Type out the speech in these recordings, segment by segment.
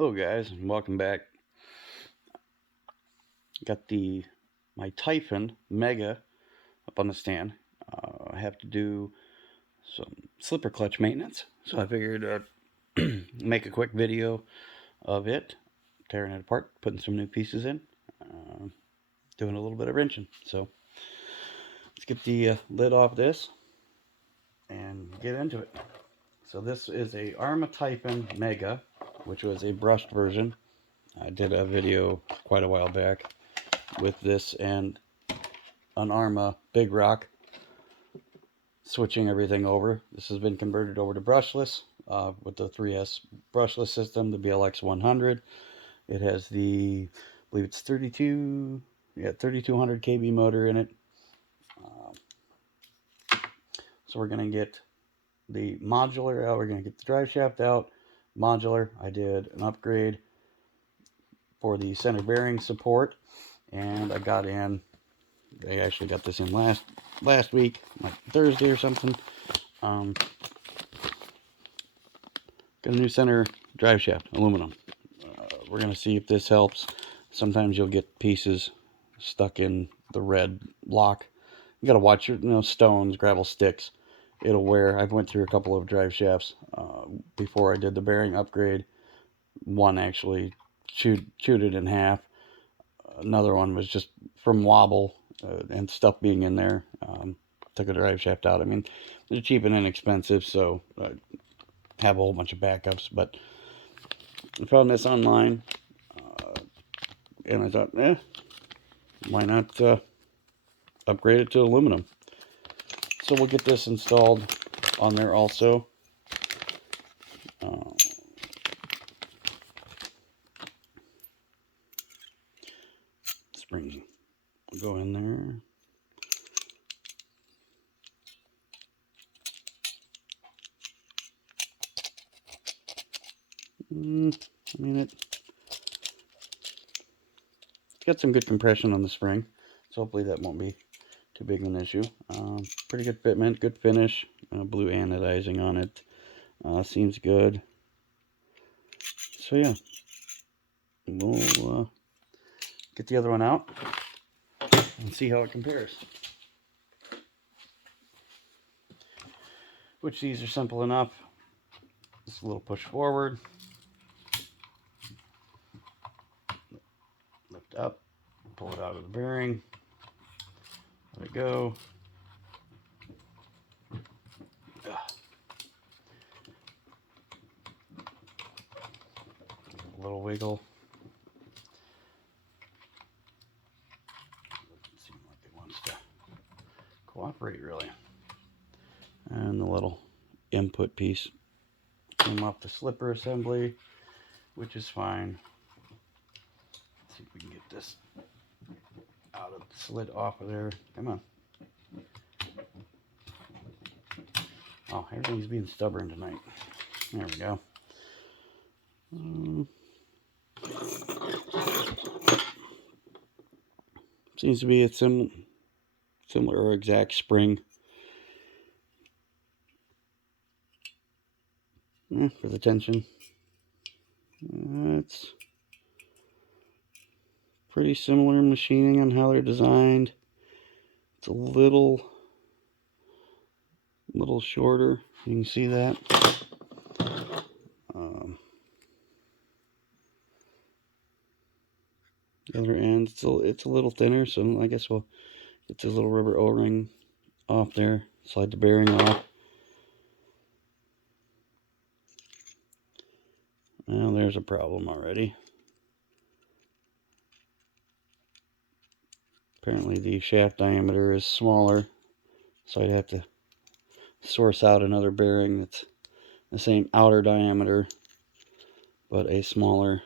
Hello guys, and welcome back. Got my Typhon Mega up on the stand. I have to do some slipper clutch maintenance, so I figured I'd make a quick video of it, tearing it apart, putting some new pieces in, doing a little bit of wrenching. So let's get the lid off this and get into it. So this is a Arrma Typhon Mega, which was a brushed version. I did a video quite a while back with this and an Arrma Big Rock, switching everything over. This has been converted over to brushless with the 3S brushless system, the BLX 100. It has I believe it's 3200 kV motor in it. So we're going to get the modular out. We're going to get the drive shaft out. Modular. I did an upgrade for the center bearing support, and I actually got this in last week, like Thursday or something. Got a new center drive shaft, aluminum. We're gonna see if this helps. Sometimes you'll get pieces stuck in the red lock. You gotta watch your, stones, gravel, sticks. It'll wear. I've went through a couple of drive shafts before I did the bearing upgrade. One actually chewed it in half. Another one was just from wobble and stuff being in there. Took a drive shaft out. I mean, they're cheap and inexpensive, so I have a whole bunch of backups. But I found this online, and I thought, why not upgrade it to aluminum? So we'll get this installed on there also. Spring will go in there. I mean, it's got some good compression on the spring, so hopefully that won't be too big of an issue. Pretty good fitment, good finish, blue anodizing on it. Seems good. So yeah, we'll get the other one out and see how it compares. Which these are simple enough. Just a little push forward, lift up, pull it out of the bearing, let it go. A little wiggle. Doesn't seem like it wants to cooperate really. And the little input piece came off the slipper assembly, which is fine. Let's see if we can get this out of the slit off of there. Come on. Oh, everything's being stubborn tonight. There we go. Seems to be a similar or exact spring. For the tension. It's pretty similar machining on how they're designed. It's a little shorter. You can see that. The other end, it's a little thinner, so I guess we'll get this little rubber O-ring off there. Slide the bearing off. Well, there's a problem already. Apparently the shaft diameter is smaller, so I'd have to source out another bearing that's the same outer diameter, but a smaller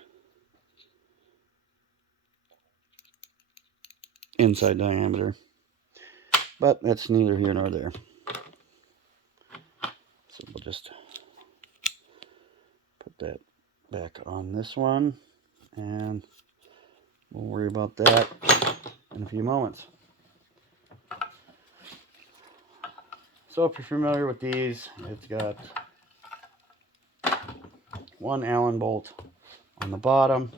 inside diameter. But that's neither here nor there. So we'll just put that back on this one, and we'll worry about that in a few moments. So if you're familiar with these, it's got one Allen bolt on the bottom.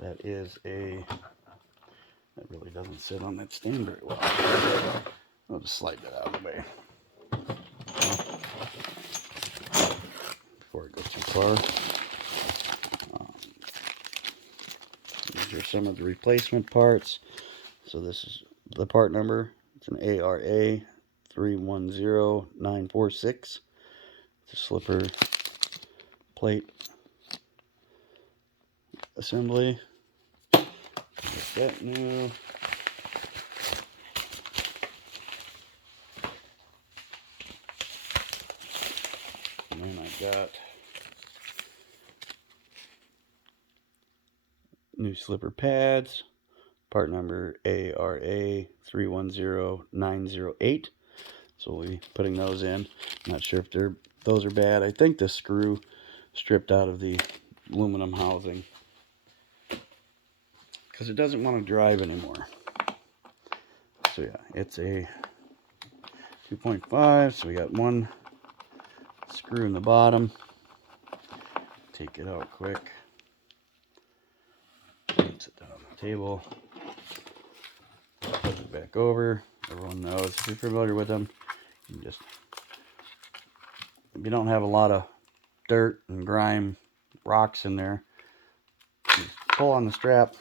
That is that really doesn't sit on that stand very well. I'll just slide that out of the way before it goes too far. These are some of the replacement parts. So this is the part number. It's an ARA 310946. It's a slipper plate assembly. Get that new. And then I got new slipper pads. Part number ARA 310908. So we'll be putting those in. Not sure if those are bad. I think the screw stripped out of the aluminum housing because it doesn't want to drive anymore. So yeah, it's a 2.5. So we got one screw in the bottom. Take it out quick. Sit down on the table. Put it back over. Everyone knows, if you're familiar with them, you just, if you don't have a lot of dirt and grime, rocks in there, just pull on the strap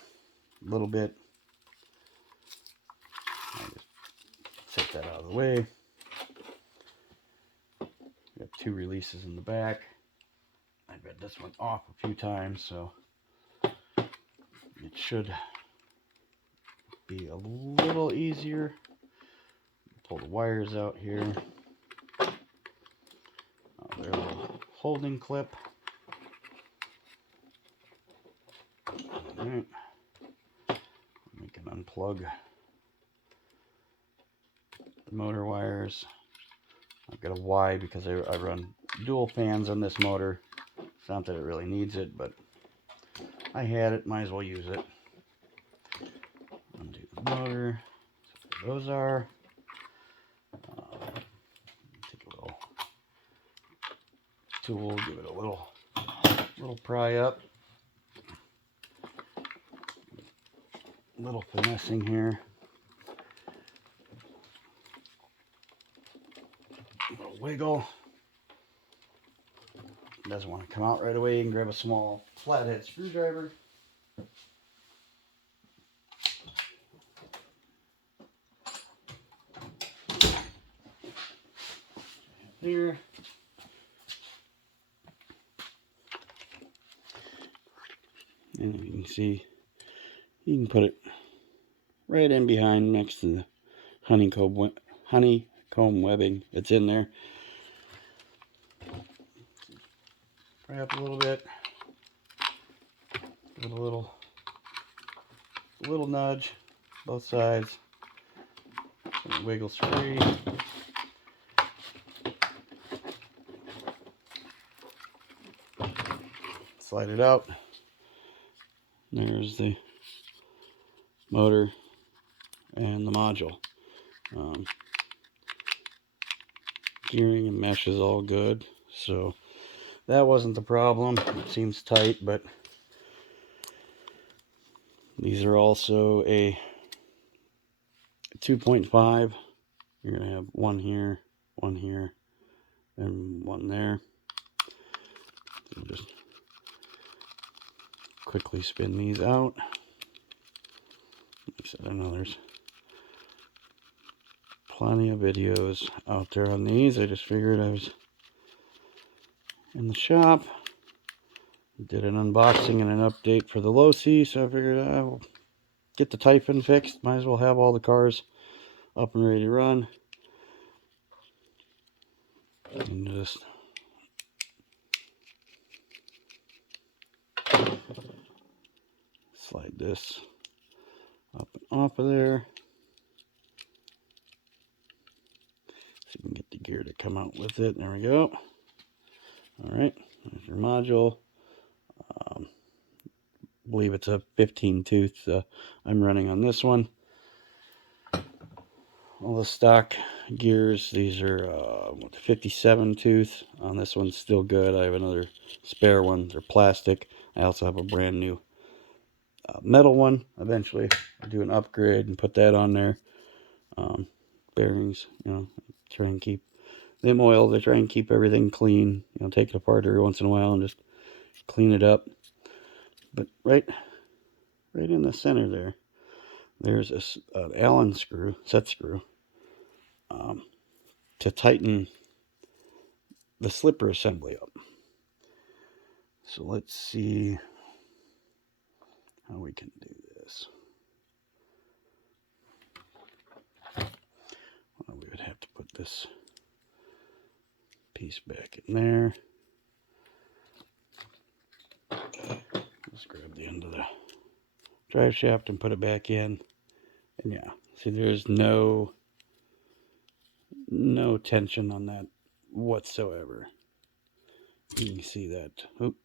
a little bit. I just set that out of the way. Got two releases in the back. I bet this one off a few times, so it should be a little easier. Pull the wires out here. There's a little holding clip. Alright. We can unplug the motor wires. I've got a Y because I run dual fans on this motor. It's not that it really needs it, but I had it, might as well use it. Undo the motor. So those are. Take a little tool, give it a little pry up. A little finessing here. A little wiggle. Doesn't want to come out right away. You can grab a small flathead screwdriver. Here. And you can see, you can put it right in behind next to the honeycomb webbing that's in there. Pry up a little bit. Give it a little nudge, both sides. So it wiggles free. Slide it out. There's the motor and the module. Gearing and mesh is all good, so that wasn't the problem. It seems tight, but these are also a 2.5. You're going to have one here, and one there. So just quickly spin these out. Like I said, I know there's plenty of videos out there on these. I just figured I was in the shop. Did an unboxing and an update for the low C, so I figured I will get the typhon fixed. Might as well have all the cars up and ready to run. And just slide this up and off of there. So you can get the gear to come out with it. There we go. Alright, there's your module. I believe it's a 15 tooth. I'm running on this one. All the stock gears, these are 57 tooth. On this one's still good. I have another spare one. They're plastic. I also have a brand new metal one. Eventually I'll do an upgrade and put that on there. Bearings, you know, try and keep them oiled. I try and keep everything clean, you know, take it apart every once in a while and just clean it up. But right in the center there, there's an Allen screw, set screw, to tighten the slipper assembly up. So let's see how we can do this. Well, we would have to put this piece back in there. Let's grab the end of the drive shaft and put it back in. And yeah, see, there's no tension on that whatsoever. You can see that. Oop,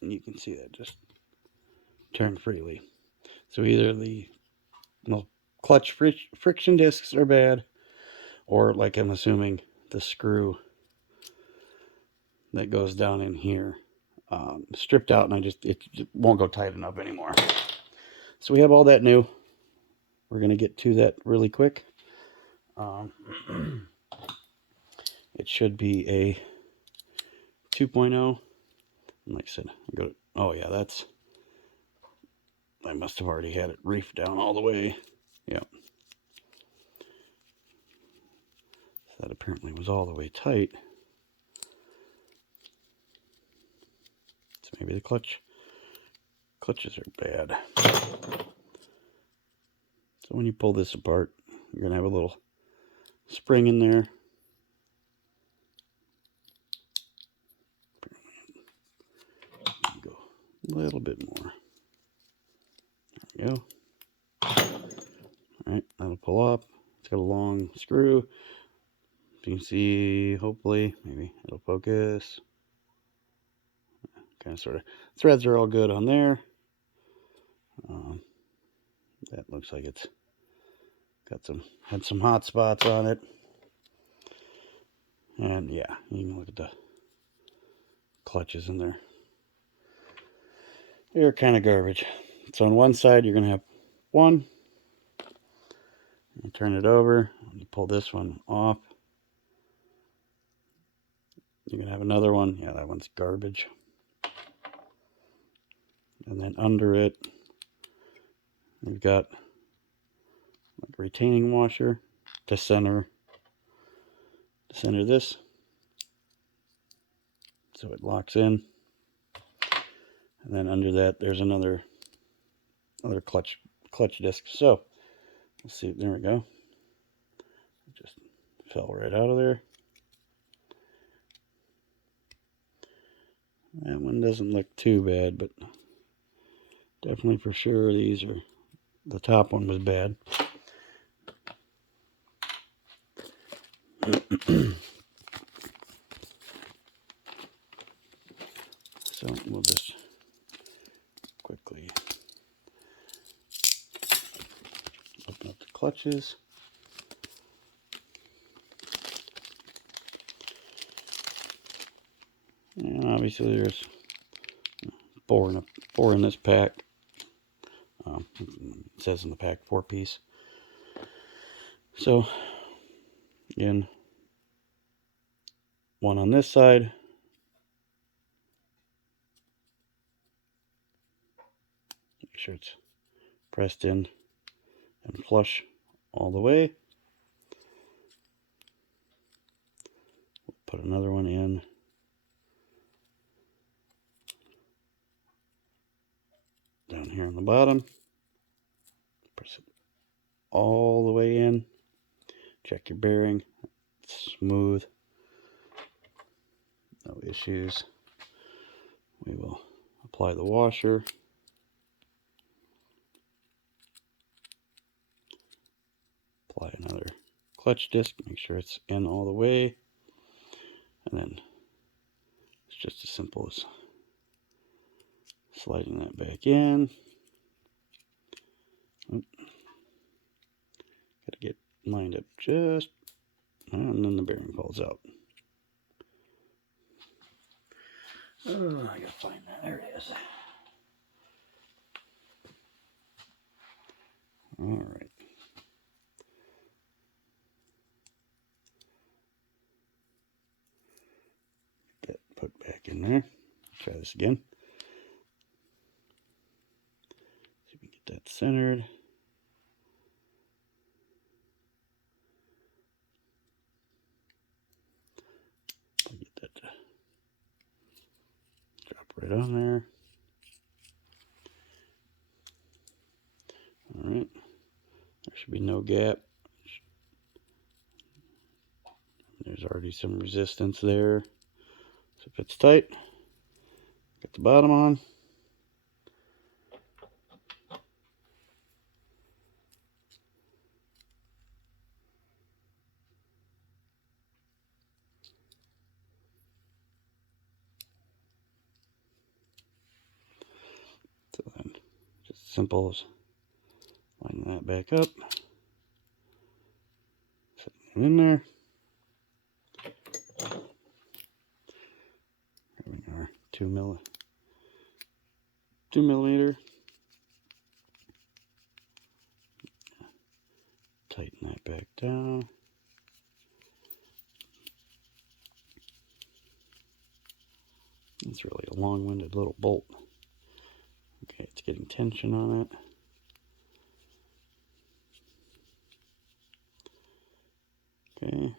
you can see that just turn freely. So either the clutch friction discs are bad, or like I'm assuming the screw that goes down in here stripped out, and it won't go tight enough anymore. So we have all that new. We're going to get to that really quick. It should be a 2.0. And like I said, oh yeah, I must have already had it reefed down all the way. Yep. So that apparently was all the way tight. So maybe the clutches are bad. So when you pull this apart, you're going to have a little spring in there. Go a little bit more. There we go. Alright, that'll pull up. It's got a long screw. If you can see, hopefully, maybe it'll focus. Kind of sort of. Threads are all good on there. That looks like it's had some hot spots on it. And yeah, you can look at the clutches in there. They're kind of garbage. So on one side, you're going to have one. You turn it over. You pull this one off. You're going to have another one. Yeah, that one's garbage. And then under it, you've got like a retaining washer to center this, so it locks in. And then under that, there's another clutch disc. So let's see. There we go. It just fell right out of there. That one doesn't look too bad, but definitely for sure the top one was bad. So we'll just quickly open up the clutches. And obviously there's four in this pack. It says in the pack 4-piece. So again, one on this side. Make sure it's pressed in and flush all the way. We'll put another one in. Down here on the bottom. Press it all the way in. Check your bearing. It's smooth. No issues. We will apply the washer. Apply another clutch disc. Make sure it's in all the way. And then it's just as simple as sliding that back in. Got to get lined up just, and then the bearing falls out. Oh, I gotta find that. There it is. All right. That put back in there. Try this again. See if we can get that centered. Get that to drop right on there. All right. There should be no gap. There's already some resistance there. So if it's tight, get the bottom on. So then, just simple as lining that back up, setting it in there, having our 2 millimeter, tighten that back down. It's really a long-winded little bolt. Okay, it's getting tension on it. Okay.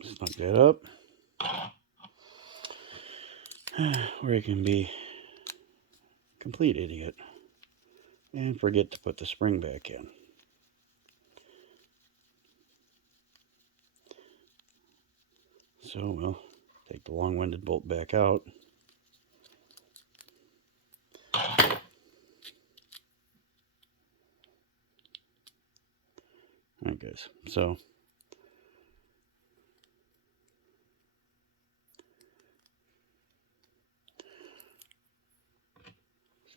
Just snug that up. Or you can be a complete idiot and forget to put the spring back in. So we'll take the long-winded bolt back out. Alright guys, so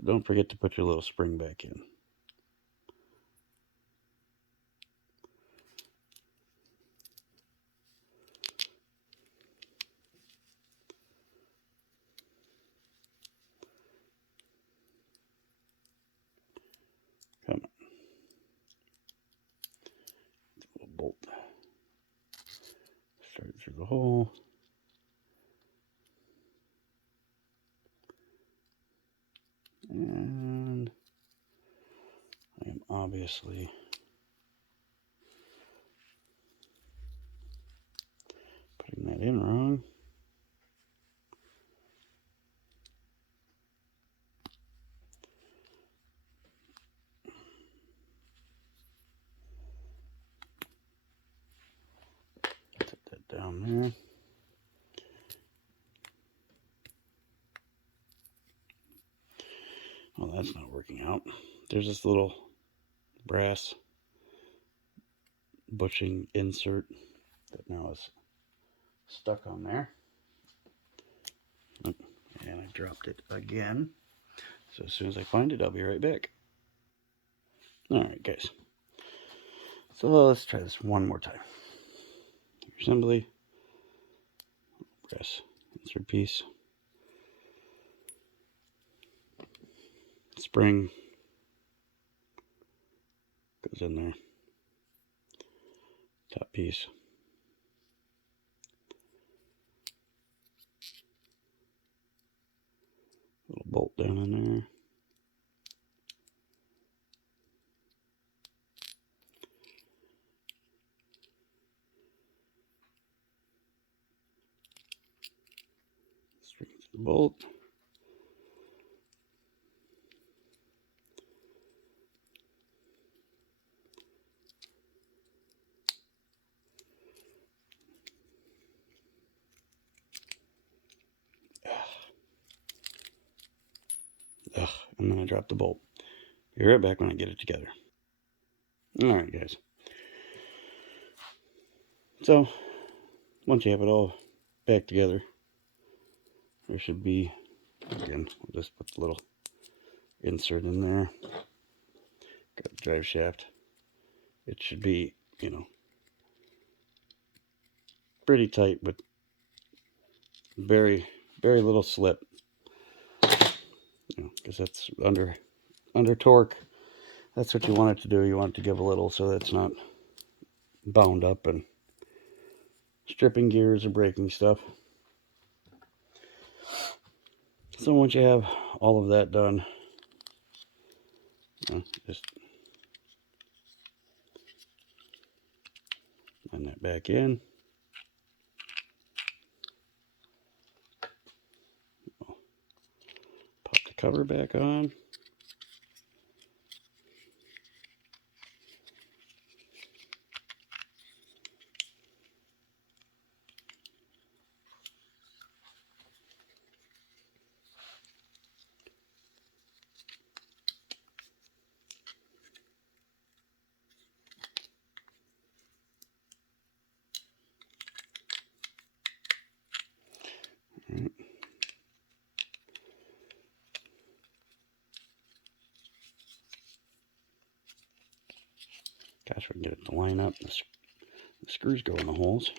don't forget to put your little spring back in. Come on. Little bolt. Start through the hole. And I am obviously putting that in wrong. Set that down there. Well, that's not working out. There's this little brass bushing insert that now is stuck on there. Oh, and I dropped it again. So as soon as I find it, I'll be right back. Alright guys. So let's try this one more time. Reassembly. Brass insert piece. Spring goes in there. Top piece. Little bolt down in there. String to the bolt. And then I drop the bolt. Be right back when I get it together. Alright guys. So, once you have it all back together, there should be, again, we'll just put the little insert in there. Got the drive shaft. It should be, you know, pretty tight, but very, very little slip. because that's under torque. That's what you want it to do. You want it to give a little so that it's not bound up and stripping gears or breaking stuff. So once you have all of that done, just line that back in. Pop the cover back on. Gosh, we can get it to line up. The screws go in the holes.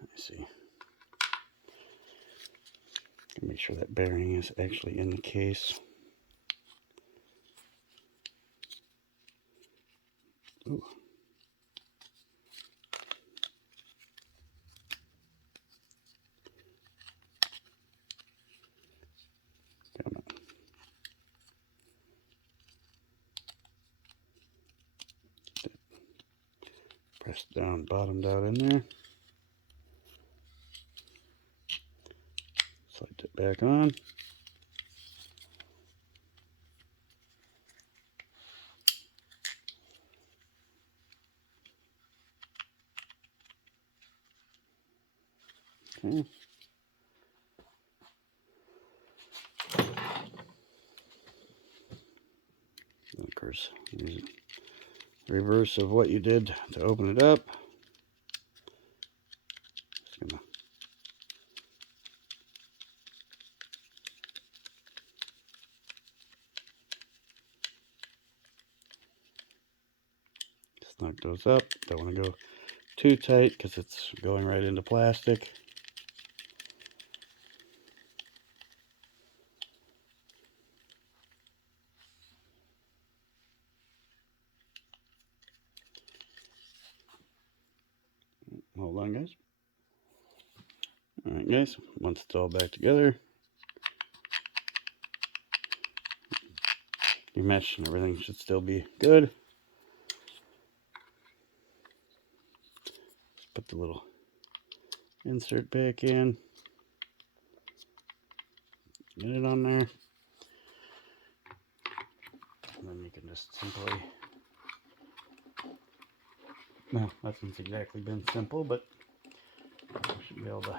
Let me see. Make sure that bearing is actually in the case. Ooh. Come on. Press down, bottomed out in there. Slide it back on. Okay. And of course, use reverse of what you did to open it up. Just gonna snug those up. Don't want to go too tight because it's going right into plastic. Hold on, guys. Alright, guys, once it's all back together, your mesh and everything should still be good. Just put the little insert back in, get it on there, and then you can just simply, well, nothing's exactly been simple, but you should be able to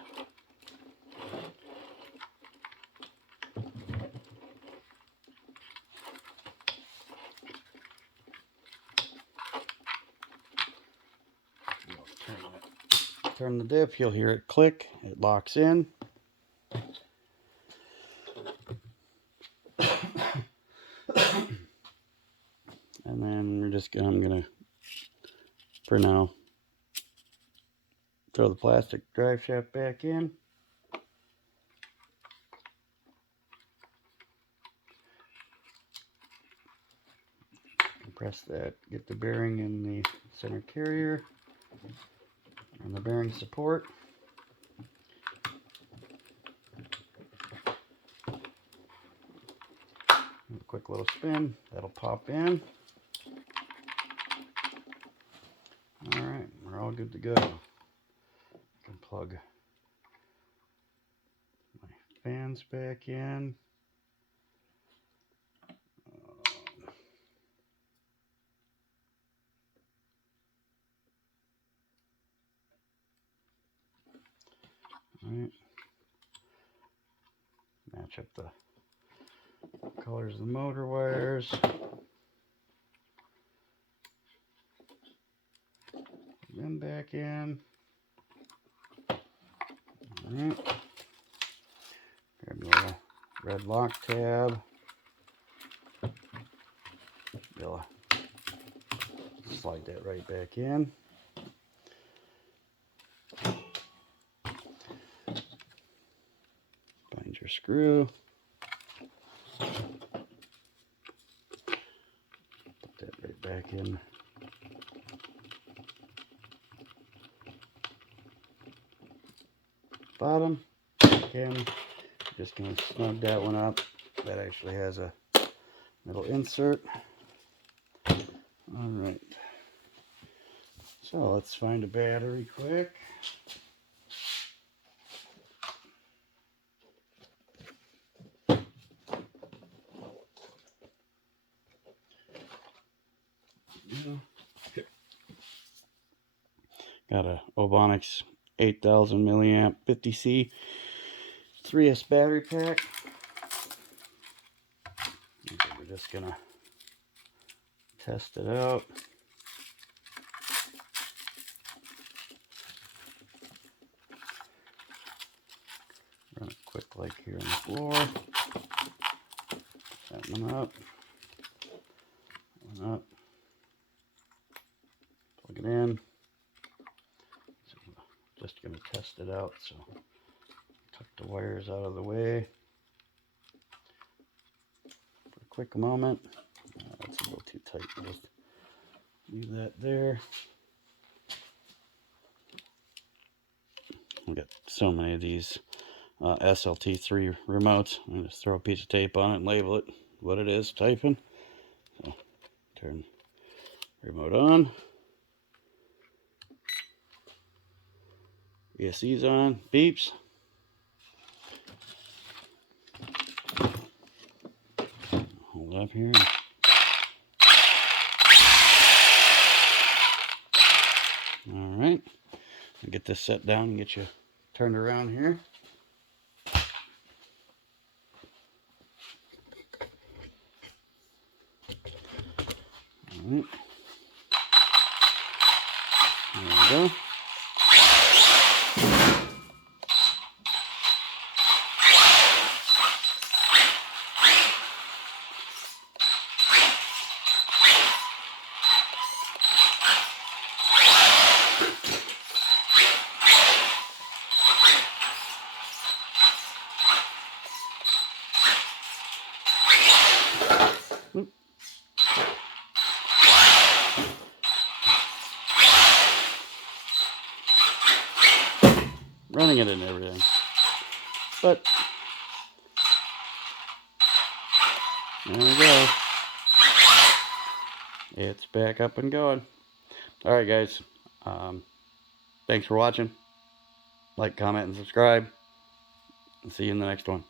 turn the diff. You'll hear it click. It locks in. And then I'm gonna, for now, throw the plastic drive shaft back in. Press that, get the bearing in the center carrier and the bearing support. A quick little spin, that'll pop in. Alright, we're all good to go. I can plug my fans back in. Alright. Match up the colors of the motor wires. Them back in. Alright. Grab the little red lock tab. You'll slide that right back in. extra screw. Put that right back in. Bottom. Again, just going to snug that one up. That actually has a little insert. Alright. So let's find a battery quick. Got a Obonics 8000 milliamp 50C 3S battery pack. We're just gonna test it out. Run a quick light here on the floor. That one up. That one up. Plug it in. So just gonna test it out. So tuck the wires out of the way for a quick moment. That's a little too tight. Just leave that there. I've got so many of these SLT3 remotes. I'm gonna just throw a piece of tape on it and label it what it is, typhon. So turn remote on. ESC's on, beeps. Hold it up here. Alright. I'll get this set down and get you turned around here. Alright. There we go. Running it and everything, but there we go. It's back up and going. All right, guys. Thanks for watching. Like, comment, and subscribe. And see you in the next one.